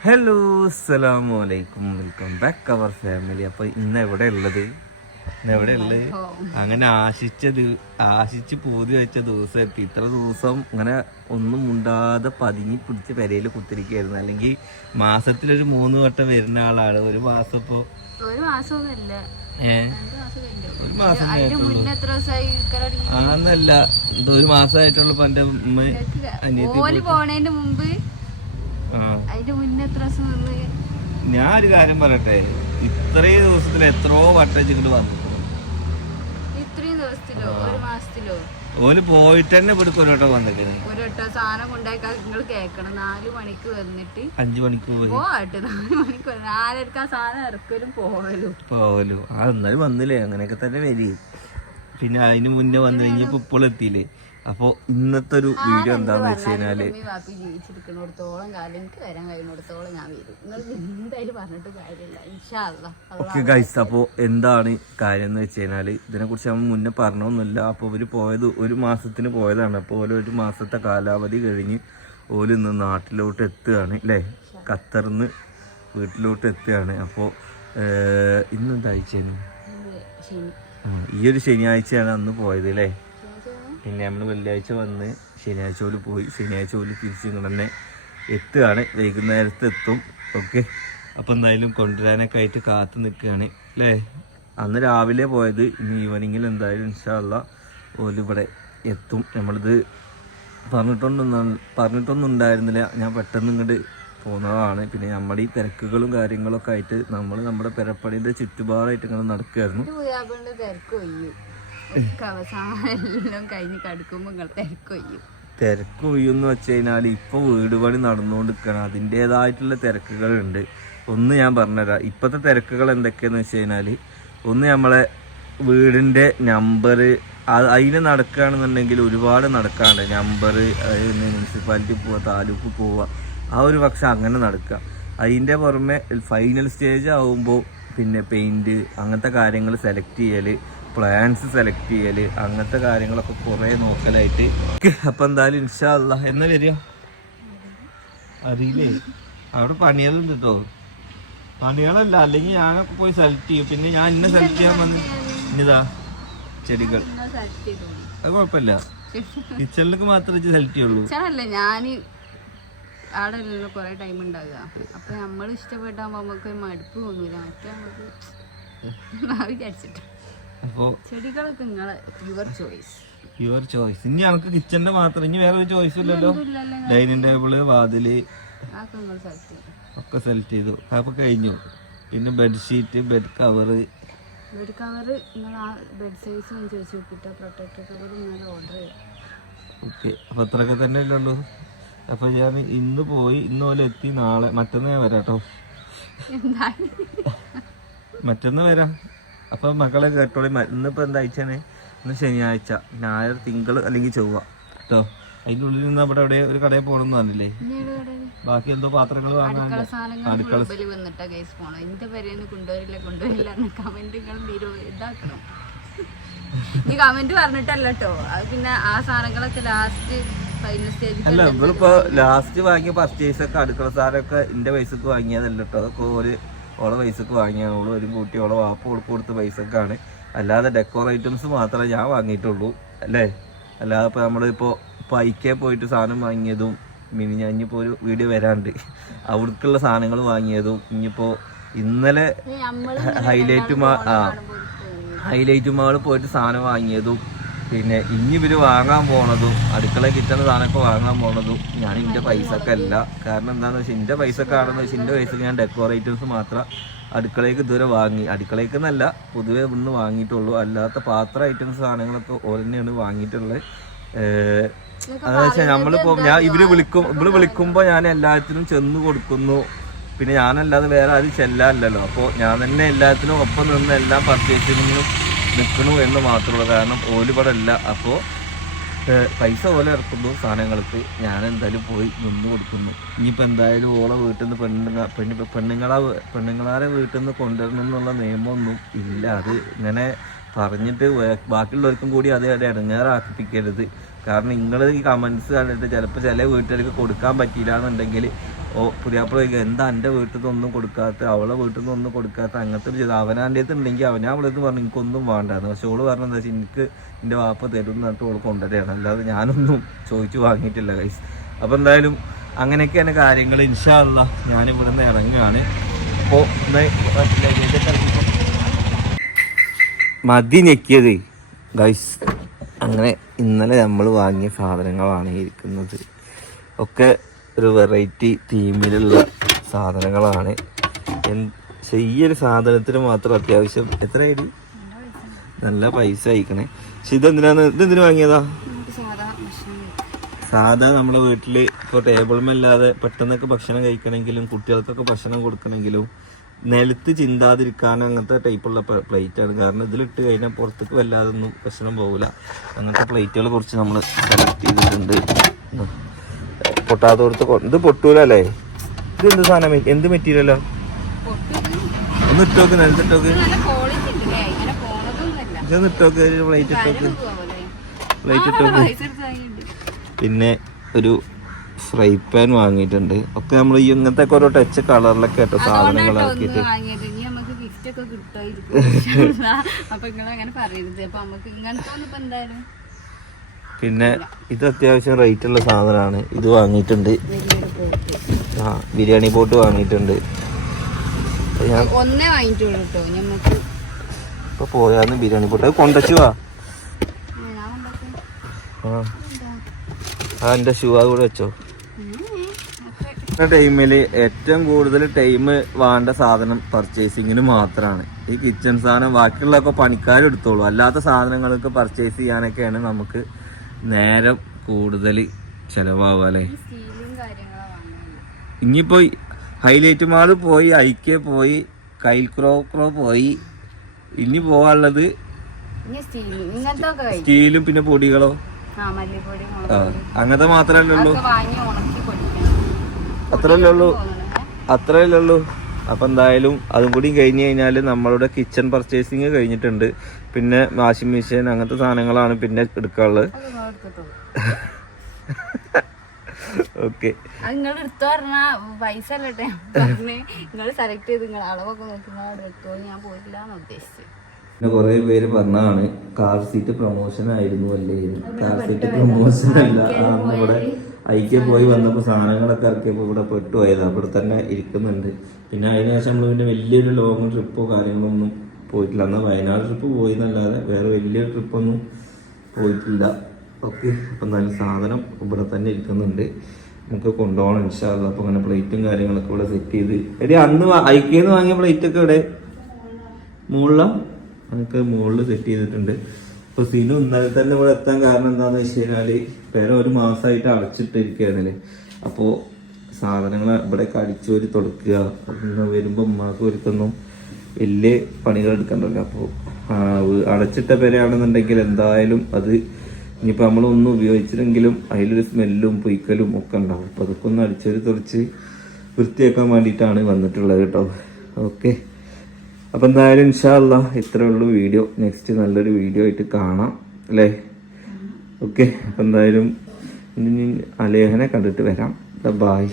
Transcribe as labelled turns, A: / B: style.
A: Hello അസ്സലാമു അലൈക്കും. Welcome back അവർ family അപ്പൊ ഇന്ന് എവിടെ ഉള്ളത്? ഇന്ന് എവിടെ ഉള്ളത്? അങ്ങനെ ആശിച്ച ദിവ- ആശിച്ച് പൂതി വെച്ച ദിവസം എത്തി ഇത്ര ദിവസം അങ്ങനെ ഒന്നും മുണ്ടാതെ പതിങ്ങി പിടിച്ച് പെരയിൽ കുത്തിരിക്കുകയായിരുന്നു. അല്ലെങ്കിൽ മാസത്തിലൊരു മൂന്ന് വട്ടം വരുന്ന ആളാണ്. ഒരു മാസം ഇപ്പോ
B: ഒരു മാസമൊന്നുമല്ല
A: ഒരു മാസം ആന്നല്ല. ഇത് ഒരു മാസമായിട്ടുള്ള ഉമ്മ അനിയത്തി
B: പോണേന്റെ മുമ്പ് അതിന്റെ മുന്നേ എത്ര ദിവസം നിന്ന്?
A: ഞാൻ ഒരു കാര്യം പറയട്ടെ. ഇത്രയും ദിവസത്തിൽ എത്രയോ വട്ടം ഇങ്ങോട്ട് വന്നു.
B: ഇത്രയും ദിവസത്തിലോ? ഒരു മാസത്തിലോ?
A: ഓൽ പോയിട്ട് തന്നെ ഇവിടെ ഒരു വട്ടം വന്നിട്ടുണ്ട്
B: ഒരു വട്ടം സാധനം കൊണ്ടാക്കാൻ നിങ്ങൾ കേക്കണം നാല് മണിക്ക് വന്നിട്ട്
A: അഞ്ചു മണിക്ക് പോയി.
B: പോവാട്ടെ നാല് മണിക്ക് വന്ന്. നാലരക്ക് ആ സാധനം ഇറക്കലും പോവലും?
A: പോവല്ലോ ആ എന്നാലും വന്നില്ലേ? അങ്ങനെയൊക്കെ തന്നെ വരി. പിന്നെ അതിന് മുന്നേ വന്നു കഴിഞ്ഞപ്പോ ഇപ്പോൾ എത്തിയില്ലേ? അപ്പൊ ഇന്നത്തെ ഒരു വീഡിയോ എന്താന്ന് വെച്ച്
B: കഴിഞ്ഞാൽ വാപ്പി കാലം എനിക്ക് വരാൻ കഴിയുന്നിടത്തോളം ഞാൻ വരും. നിങ്ങൾ എന്തായാലും പറഞ്ഞിട്ട് കാര്യമില്ല.
A: ഓക്കെ ഗൈസ് അപ്പോൾ എന്താണ് കാര്യം എന്ന് വെച്ച് കഴിഞ്ഞാൽ ഇതിനെ കുറിച്ച് നമ്മൾ മുന്നേ പറഞ്ഞൊന്നുമില്ല. അപ്പോൾ ഇവർ പോയത് ഒരു മാസത്തിന് പോയതാണ്. അപ്പോൾ ഓരോ ഒരു മാസത്തെ കാലാവധി കഴിഞ്ഞ് ഓൽ ഇന്ന് നാട്ടിലോട്ട് എത്തുകയാണ് അല്ലേ ഖത്തറിന്ന് വീട്ടിലോട്ട് എത്തുകയാണ്. അപ്പോൾ ഇന്ന്
B: എന്താ
A: ഈ ഒരു ശനിയാഴ്ചയാണ് അന്ന് പോയത് അല്ലേ പിന്നെ നമ്മൾ വെള്ളിയാഴ്ച വന്ന് ശനിയാഴ്ച പോലും പോയി. ശനിയാഴ്ച പോലും തിരിച്ച് ഇങ്ങനെ എത്തുകയാണ്. വൈകുന്നേരത്ത് എത്തും. ഓക്കെ. അപ്പം എന്തായാലും കൊണ്ടുവരാനൊക്കെ ആയിട്ട് കാത്തു നിൽക്കുകയാണ്. അല്ലേ? അന്ന് രാവിലെ പോയത് ഇന്ന് ഈവനിങ്ങിൽ എന്തായാലും ഇൻഷാല്ല ഓലിവിടെ എത്തും. നമ്മളിത് പറഞ്ഞിട്ടൊന്നും പറഞ്ഞിട്ടൊന്നും ഉണ്ടായിരുന്നില്ല ഞാൻ പെട്ടെന്ന് ഇങ്ങോട്ട് പോകുന്നതാണ് പിന്നെ നമ്മുടെ ഈ തിരക്കുകളും കാര്യങ്ങളൊക്കെ ആയിട്ട് നമ്മൾ നമ്മുടെ പെരപ്പടിന്റെ ചുറ്റുപാടായിട്ട് ഇങ്ങനെ നടക്കുകയായിരുന്നു
B: തിരക്ക്
A: ഒയ്യെന്ന് വെച്ച് കഴിഞ്ഞാൽ ഇപ്പോൾ വീട് പണി നടന്നുകൊണ്ടിരിക്കണം അതിന്റേതായിട്ടുള്ള തിരക്കുകളുണ്ട്. ഒന്ന് ഞാൻ പറഞ്ഞുതരാം. ഇപ്പോഴത്തെ തിരക്കുകൾ എന്തൊക്കെയാന്ന് വെച്ച് കഴിഞ്ഞാൽ ഒന്ന് നമ്മളെ വീടിന്റെ നമ്പർ അതിന് നടക്കുകയാണെന്നുണ്ടെങ്കിൽ ഒരുപാട് നടക്കാണ്ട് നമ്പർ അതായത് മുനിസിപ്പാലിറ്റി പോവുക താലൂക്ക് പോവുക. ആ ഒരു പക്ഷെ അങ്ങനെ നടക്കുക. അതിന്റെ പുറമെ ഫൈനൽ സ്റ്റേജ് ആവുമ്പോൾ പിന്നെ പെയിന്റ് അങ്ങനത്തെ കാര്യങ്ങൾ സെലക്ട് ചെയ്യൽ പ്ലാൻസ് സെലക്ട് ചെയ്യൽ അങ്ങനത്തെ കാര്യങ്ങളൊക്കെ കുറേ നോക്കലായിട്ട്. അപ്പം എന്തായാലും ഇൻഷാല്ല എന്ന വരിക? അറിയില്ലേ? അവിടെ പണികളുണ്ട് കേട്ടോ പണികളല്ല അല്ലെങ്കിൽ ഞാനൊക്കെ പോയി സെലക്ട് ചെയ്യും. പിന്നെ ഞാൻ ഇന്നെ സെലക്ട് ചെയ്യാൻ വന്ന് ഇനിതാ ചെടികൾ. അത് കുഴപ്പമില്ല. കിച്ചണിലേക്ക് മാത്രമേ സെലക്ട് ചെയ്യുള്ളൂ.
B: ഞാൻ അവിടെ കുറേ ടൈം ഉണ്ടാവുക അപ്പൊ നമ്മൾ ഇഷ്ടപ്പെട്ടാകുമ്പോ നമുക്ക് മടുപ്പ് തോന്നൂല. മറ്റേ നമുക്ക് വിചാരിച്ചിട്ട്.
A: അപ്പോൾ
B: ചെടികളൊക്കെ നിങ്ങളെ യുവർ ചോയ്സ്
A: യുവർ ചോയ്സ് ഇനി ഞങ്ങൾക്ക് കിച്ചന്റെ മാത്രം ഇനി വേറെ ഒരു ചോയ്സ് ഇല്ലല്ലോ ഡൈനിങ്
B: ടേബിൾ വാതിൽ.
A: ഒക്കെ സെലക്ട് ചെയ്തു. അപ്പൊ കഴിഞ്ഞു. പിന്നെ bedsheet bed cover
B: bed cover നിങ്ങൾ ആ ബെഡ് സൈസ് അനുസരിച്ച് നോക്കിയിട്ട് പ്രൊട്ടക്ടർ കവർ നിങ്ങൾ ഓർഡർ ചെയ്യാം.
A: ഓക്കെ അപ്പൊ അത്രയൊക്കെ തന്നെ ഉള്ളൂ. അപ്പൊ ഞാൻ ഇന്ന് പോയി ഇന്ന് പോലെ എത്തി നാളെ മറ്റന്ന് ഞാൻ
B: വരാട്ടോ.
A: മറ്റന്ന് വരാം. അപ്പൊ മക്കളെ കേട്ടോളി ഇന്നിപ്പോ എന്താ അയച്ചാണ് ഇന്ന് ശനിയാഴ്ച. ഞായർ തിങ്കൾ അല്ലെങ്കിൽ ചൊവ്വ. കേട്ടോ അതിന്റെ ഉള്ളിൽ നിന്ന് അവിടെ എവിടെ ഒരു കടയിൽ പോകണമെന്ന് പറഞ്ഞില്ലേ? ബാക്കി എന്തോ പാത്രങ്ങൾ വാങ്ങാൻ
B: അടുക്കള എന്റെ പേരെന്ന് കൊണ്ടുവരില്ല കൊണ്ടുവരില്ല കമന്റുകൾ ഇതാക്കണം. ഈ കമന്റ് പറഞ്ഞിട്ടല്ല കേട്ടോ അത് പിന്നെ ആ സാധനങ്ങളൊക്കെ ലാസ്റ്റ്
A: അല്ല ഇവളിപ്പോ ലാസ്റ്റ് വാങ്ങിയ പർച്ചേസ് ഒക്കെ അടുക്കള സാറൊക്കെ എന്റെ പൈസക്ക് വാങ്ങിയതല്ലോ കേട്ടോ അതൊക്കെ ഒരു ഓളെ പൈസക്ക് വാങ്ങിയാണ്. ഓൾ ഒരു കൂട്ടി ഓളെ വാപ്പ് കൊടുപ്പ് കൊടുത്ത പൈസക്കാണ്. അല്ലാതെ ഡെക്കോർ ഐറ്റംസ് മാത്രമേ ഞാൻ വാങ്ങിയിട്ടുള്ളൂ. അല്ലേ? അല്ലാതെ ഇപ്പോൾ നമ്മളിപ്പോൾ പൈക്കേ പോയിട്ട് സാധനം വാങ്ങിയതും മിനി ഞാൻ ഇനിയിപ്പോൾ ഒരു വീഡിയോ വരാണ്ട്. അവിടേക്കുള്ള സാധനങ്ങൾ വാങ്ങിയതും ഇനിയിപ്പോൾ ഇന്നലെ ഹൈലൈറ്റ് മാ ആ. ഹൈലൈറ്റ് മാൾ പോയിട്ട് സാധനം വാങ്ങിയതും പിന്നെ ഇനി ഇവർ വാങ്ങാൻ പോണതും അടുക്കള കിച്ചണ സാധനമൊക്കെ വാങ്ങാൻ പോണതും ഞാൻ എന്റെ പൈസക്ക് അല്ല. കാരണം എന്താണെന്ന് വെച്ചാൽ എന്റെ പൈസക്ക് ആണെന്ന് വെച്ചാൽ എന്റെ പൈസക്ക് ഞാൻ ഡെക്കോറേറ്റേഴ്സ് മാത്രം അടുക്കളയ്ക്ക് ഇതുവരെ വാങ്ങി. അടുക്കളയ്ക്ക് എന്നല്ല പൊതുവേ ഇവിടുന്ന് വാങ്ങിയിട്ടുള്ളൂ. അല്ലാത്ത പാത്ര ഐറ്റംസ് സാധനങ്ങളൊക്കെ ഓൾ തന്നെയാണ് വാങ്ങിയിട്ടുള്ളത് അതെന്ന് വെച്ചാൽ നമ്മളിപ്പോ ഞാൻ ഇവർ വിളിക്കും ഇവർ വിളിക്കുമ്പോൾ ഞാൻ എല്ലാത്തിനും ചെന്ന് കൊടുക്കുന്നു. പിന്നെ ഞാനല്ലാതെ വേറെ ആരും ചെല്ലാനില്ലല്ലോ. അപ്പോൾ ഞാൻ തന്നെ എല്ലാത്തിനും ഒപ്പം നിന്ന് എല്ലാം പർച്ചേസിങ്ങിനും നിൽക്കണു എന്ന് മാത്രമുള്ള കാരണം ഓലിവിടെ അല്ല അപ്പോൾ പൈസ പോലെ ഇറക്കുന്നു സാധനങ്ങൾക്ക് ഞാൻ എന്തായാലും പോയി നിന്ന് കൊടുക്കുന്നു. ഇനിയിപ്പോൾ എന്തായാലും ഓളെ വീട്ടിൽ നിന്ന് പെണ്ണുങ്ങ പെണ്ണു പെണ്ണുങ്ങളെ പെണ്ണുങ്ങളാരെ വീട്ടിൽ നിന്ന് കൊണ്ടുവരണം എന്നുള്ള നിയമമൊന്നും ഇല്ല. അത് ഇങ്ങനെ പറഞ്ഞിട്ട് ബാക്കിയുള്ളവർക്കും കൂടി അത് ഇടങ്ങേറാക്കിപ്പിക്കരുത്. കാരണം നിങ്ങൾ ഈ കമൻസ് കണ്ടിട്ട് ചിലപ്പോൾ ചില വീട്ടുകാർക്ക് കൊടുക്കാൻ പറ്റിയില്ല എന്നുണ്ടെങ്കിൽ ഓ പുതിയാപ്പിള എന്താ എന്റെ വീട്ടിൽ നിന്നൊന്നും കൊടുക്കാത്ത അവളെ വീട്ടിൽ നിന്നൊന്നും കൊടുക്കാത്ത അങ്ങനത്തെ ഒരു ചെയ്ത് അവനാന്റെ അടുത്ത് ഉണ്ടെങ്കിൽ അവനാ അവളെ അടുത്ത് പറഞ്ഞു എനിക്കൊന്നും വേണ്ടായിരുന്നു പക്ഷെ ഓൾ പറഞ്ഞു എന്താ വെച്ചാൽ എനിക്ക് എന്റെ വാപ്പ തരും എന്ന് ഓൾ കൊണ്ടുവരികയാണ്. അല്ലാതെ ഞാനൊന്നും ചോദിച്ചു വാങ്ങിയിട്ടില്ല കൈസ് അപ്പോൾ എന്തായാലും അങ്ങനെയൊക്കെയാണ് കാര്യങ്ങൾ ഇൻഷാല്ല ഞാൻ ഇവിടെ നിന്ന് ഇറങ്ങുകയാണ്. അപ്പോൾ മതി ഞെക്കിയത് ഗൈസ് അങ്ങനെ ഇന്നലെ നമ്മൾ വാങ്ങിയ സാധനങ്ങളാണ് ഇരിക്കുന്നത്. ഒക്കെ ഒരു വെറൈറ്റി തീമിലുള്ള സാധനങ്ങളാണ്. പക്ഷെ ഈ ഒരു സാധനത്തിന് മാത്രം അത്യാവശ്യം എത്ര ഐഡി നല്ല പൈസ അയക്കണേ പക്ഷെ ഇതെന്തിനാണ്? ഇതെന്തിനു വാങ്ങിയതാ?
B: സാധാ
A: നമ്മുടെ വീട്ടിൽ ഇപ്പോൾ ടേബിളുമല്ലാതെ പെട്ടെന്നൊക്കെ ഭക്ഷണം കഴിക്കണമെങ്കിലും കുട്ടികൾക്കൊക്കെ ഭക്ഷണം കൊടുക്കണമെങ്കിലും നിലത്ത് ചിന്താതിരിക്കാനും അങ്ങനത്തെ ടൈപ്പുള്ള പ്ലേറ്റ് ആണ്. കാരണം ഇതിലിട്ട് കഴിഞ്ഞാൽ പുറത്തേക്ക് വല്ലാതെ ഒന്നും ഭക്ഷണം പോകില്ല അങ്ങനത്തെ പ്ലേറ്റുകൾ കുറച്ച് നമ്മൾ സെലക്ട് ചെയ്തിട്ടുണ്ട്. പൊട്ടാത്തോടത്ത് കൊടുത്ത് ഇത് പൊട്ടൂലല്ലേ? ഇത് എന്ത് സാധനം? എന്ത് മെറ്റീരിയലോ? ഒന്ന് ഇട്ടോക്ക് നിലത്തിട്ടോക്ക്
B: നല്ല ക്വാളിറ്റി ഉണ്ട് അല്ലേ ഇങ്ങനെ പോണതൊന്നുമല്ല.
A: ഇതൊന്ന് ഇട്ടോക്ക് പ്ലേറ്റ് ഇട്ടോക്ക് പ്ലേറ്റ് ഇട്ടോക്ക് പിന്നെ ഒരു ഫ്രൈ പാൻ വാങ്ങിയിട്ടുണ്ട്. ഒക്കെ നമ്മൾ ഇങ്ങനത്തെ ഒക്കെ ഓരോ ടച്ച് കളറിലൊക്കെ കേട്ടോ സാധനങ്ങൾ
B: അതുകൊണ്ടാട്ടോ
A: ആക്കിയിട്ട്.
B: ഇനി നമുക്ക് ഗിഫ്റ്റ് ഒക്കെ കിട്ടുമായിരിക്കും. അപ്പൊ നിങ്ങൾ അങ്ങനെ പറയരുത്. അപ്പൊ നമുക്ക് ഇങ്ങനത്തെ ഒന്നും ഇപ്പൊ എന്തായാലും
A: പിന്നെ ഇത് അത്യാവശ്യം റേറ്റ് ഉള്ള സാധനമാണ്. ഇത് വാങ്ങിയിട്ടുണ്ട്. ആ ബിരിയാണി പോട്ട് വാങ്ങിയിട്ടുണ്ട്.
B: ഒന്നേ വാങ്ങിയിട്ടുള്ളൂ കേട്ടോ
A: ഇപ്പൊ പോയാന്ന് ബിരിയാണി പോട്ട് കൊണ്ടച്ചു വാ ആ? എന്റെ ഷൂ അത് കൂടെ വെച്ചോ.
B: ടൈമിൽ
A: ടൈമിൽ ഏറ്റവും കൂടുതൽ ടൈം വേണ്ട സാധനം പർച്ചേസിങ്ങിന് മാത്രമാണ് ഈ കിച്ചൺ സാധനം ബാക്കിയുള്ളതൊക്കെ പണിക്കാരെടുത്തോളൂ. അല്ലാത്ത സാധനങ്ങൾക്ക് പർച്ചേസ് ചെയ്യാനൊക്കെയാണ് നമുക്ക് നേരം കൂടുതൽ ചിലവാവുക അല്ലേ? ഇനിയിപ്പോ ഹൈലൈറ്റ് മാൾ പോയി ഐക്യ പോയി കൈ ക്രോ ക്രോ പോയി ഇനി പോവാനുള്ളത് സ്റ്റീലും പിന്നെ പൊടികളോ? അങ്ങനത്തെ മാത്രല്ലേ ഉള്ളൂ? അത്രല്ലേ ഉള്ളൂ? അത്രല്ലേ ഉള്ളൂ? അപ്പൊ എന്തായാലും അതും കൂടി കഴിഞ്ഞ് കഴിഞ്ഞാൽ നമ്മളുടെ കിച്ചൺ പർച്ചേസിങ് കഴിഞ്ഞിട്ടുണ്ട്. പിന്നെ വാഷിംഗ് മെഷീൻ അങ്ങനത്തെ സാധനങ്ങളാണ് പിന്നെ എടുക്കാനുള്ളത് ഓക്കെ
B: നിങ്ങൾ എടുത്തു പറഞ്ഞാ പൈസ അല്ലട്ടെ. പറഞ്ഞ് നിങ്ങൾ സെലക്ട് ചെയ്ത് നിങ്ങൾ അളവൊക്കെ എടുത്തോ ഞാൻ പോയില്ല എന്ന് ഉദ്ദേശിച്ചു.
A: പിന്നെ കുറെ പേര് പറഞ്ഞാണ് കാർ സീറ്റ് പ്രൊമോഷൻ ആയിരുന്നു അല്ലേ? കാർ സീറ്റ് പ്രൊമോഷൻ അല്ല. ഇവിടെ ഐക്യ പോയി വന്നപ്പോൾ സാധനങ്ങളൊക്കെ ഇറക്കിയപ്പോൾ ഇവിടെ പെട്ടുപോയത് അവിടെ തന്നെ ഇരിക്കുന്നുണ്ട്. പിന്നെ അതിന് ശേഷം നമ്മൾ പിന്നെ വലിയൊരു ലോങ് ട്രിപ്പോ കാര്യങ്ങളൊന്നും പോയിട്ടില്ല. എന്നാൽ വയനാട് ട്രിപ്പ് പോയി എന്നല്ലാതെ വേറെ വലിയൊരു ട്രിപ്പൊന്നും പോയിട്ടില്ല. ഓക്കെ അപ്പം നല്ല സാധനം ഇവിടെ തന്നെ ഇരിക്കുന്നുണ്ട്. നമുക്ക് കൊണ്ടുപോകണം ഇൻഷാല്ല അപ്പോൾ അങ്ങനെ പ്ലേറ്റും കാര്യങ്ങളൊക്കെ ഇവിടെ സെറ്റ് ചെയ്ത്. എടി അന്ന് ഐക്യന്ന് വാങ്ങിയ പ്ലേറ്റൊക്കെ ഇവിടെ മുകളിലാണ് നമുക്ക് മുകളിൽ സെറ്റ് ചെയ്തിട്ടുണ്ട്. അപ്പോൾ സിനു ഇന്നലെ തന്നെ ഇവിടെ എത്താൻ കാരണം എന്താന്ന് വെച്ച് കഴിഞ്ഞാൽ പേരെ ഒരു മാസമായിട്ട് അടച്ചിട്ടിരിക്കുകയാണ് അപ്പോ സാധനങ്ങൾ ഇവിടെയൊക്കെ അടിച്ചോരി തുടക്കുക. വരുമ്പോൾ ഉമ്മാക്ക് ഒരുക്കൊന്നും വലിയ പണികൾ എടുക്കണ്ടല്ലോ. അപ്പോൾ അടച്ചിട്ട പേരെയാണെന്നുണ്ടെങ്കിൽ എന്തായാലും അത് ഇനിയിപ്പോൾ നമ്മളൊന്നും ഉപയോഗിച്ചില്ലെങ്കിലും അതിലൊരു സ്മെല്ലും പൊയ്ക്കലും ഒക്കെ ഉണ്ടാവും. അപ്പോൾ അതൊക്കെ ഒന്ന് അടിച്ചൊരു തുടച്ച് വൃത്തിയാക്കാൻ വേണ്ടിയിട്ടാണ് വന്നിട്ടുള്ളത് കേട്ടോ. ഓക്കെ. അപ്പം എന്തായാലും ഇൻഷാല്ല ഇത്രേ ഉള്ളൂ വീഡിയോ. നെക്സ്റ്റ് നല്ലൊരു വീഡിയോ ആയിട്ട് കാണാം അല്ലേ? ഓക്കെ അപ്പോൾ എന്തായാലും ഇനി അലേഹനെ കണ്ടിട്ട് വരാം. ബായ്